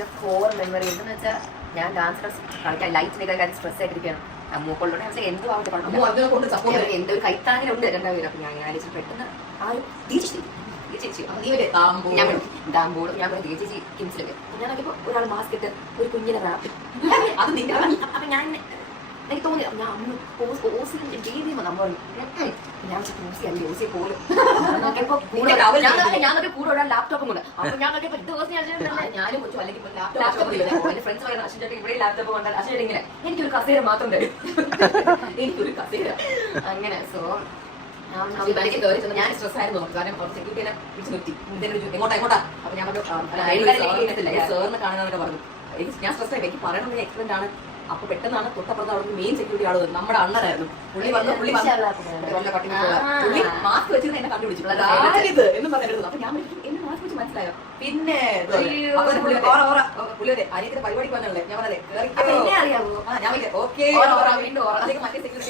എനിക്ക് core memory എന്തെന്ന് വെച്ചാൽ ഞാൻ ഡാൻസ് കളിക്കാൻ ലൈറ്റിനൊക്കെ കാര്യം സ്ട്രെസ് ആയിട്ടിരിക്കുകയാണ്. മൂക്കൊള്ളോടെ എന്തോ ആവട്ടെ എന്തോ ഒരു കൈത്താങ്ങിലുണ്ട് രണ്ടാമത്. അപ്പൊ ഞാൻ ആലോചിച്ചു പെട്ടെന്ന് ആ ഒരു ചേച്ചി ഡാംബോളും ഞാൻ ചേച്ചി കിംസിലൊക്കെ ഞാൻ നോക്കിയപ്പോ ഒരാൾ മാസ്ക് ഇട്ട് ഒരു കുഞ്ഞിനെ റാപ്പ് അത് നിന്റെ അപ്പൊ ഞാൻ എനിക്ക് തോന്നി ഞാൻ അന്ന് ഓസിന്റെ രീതിയിൽ നമ്മൾ ഞാൻ ഓസി അല്ലേ ഓസിയെ പോലും നോക്കിയപ്പോ ഞാൻ കൂടെ ഒരാൾ ലാപ്ടോപ്പും കൂടെ അപ്പൊ ഞാൻ നോക്കിയപ്പോ ഞാനും കൊച്ചു അല്ലെങ്കിൽ ലാപ്ടോപ്പ് ഫ്രണ്ട്സ് പറയുന്നത് അശ്വചേട്ടൻ ഇവിടെ ലാപ്ടോപ്പ് കൊണ്ടാൽ അശ്വചേട്ടൻ ഇങ്ങനെ എനിക്കൊരു കസേര മാത്രം തരും എനിക്കൊരു കസേര അങ്ങനെ. സോ ഞാൻ സ്ട്രെസ് ആയിരുന്നു കാരണം സെക്യൂരിറ്റിനെ പിടിച്ചു നിർത്തി എങ്ങോട്ടാ. അപ്പൊ ഞാൻ സാറിന് കാണാനൊക്കെ പറഞ്ഞു ഞാൻ സ്ട്രെസ് ആയി എനിക്ക് പറയണമെന്ന് എക്സ്പെക്ട് ആണ്. അപ്പൊ പെട്ടെന്നാണ് തൊട്ടപ്പുറത്ത് അവിടെ മെയിൻ സെക്യൂരിറ്റി ആള് നമ്മുടെ അണ്ണനായിരുന്നു. പുള്ളി പുള്ളി മാസ്ക് വെച്ചിരുന്ന എന്നെ കണ്ടുപിടിച്ചു എന്ന് പറഞ്ഞിരുന്നു. അപ്പൊ ഞാൻ എന്നെ മാസ്ക് വെച്ച് മനസ്സിലായോ പിന്നെ പുള്ളി അനിയത്തിന്റെ പരിപാടിക്ക് വന്നല്ലേ ഞാൻ പറഞ്ഞേ അറിയാമോ ഞാൻ ഓക്കെ മറ്റേ സെക്യൂരിറ്റി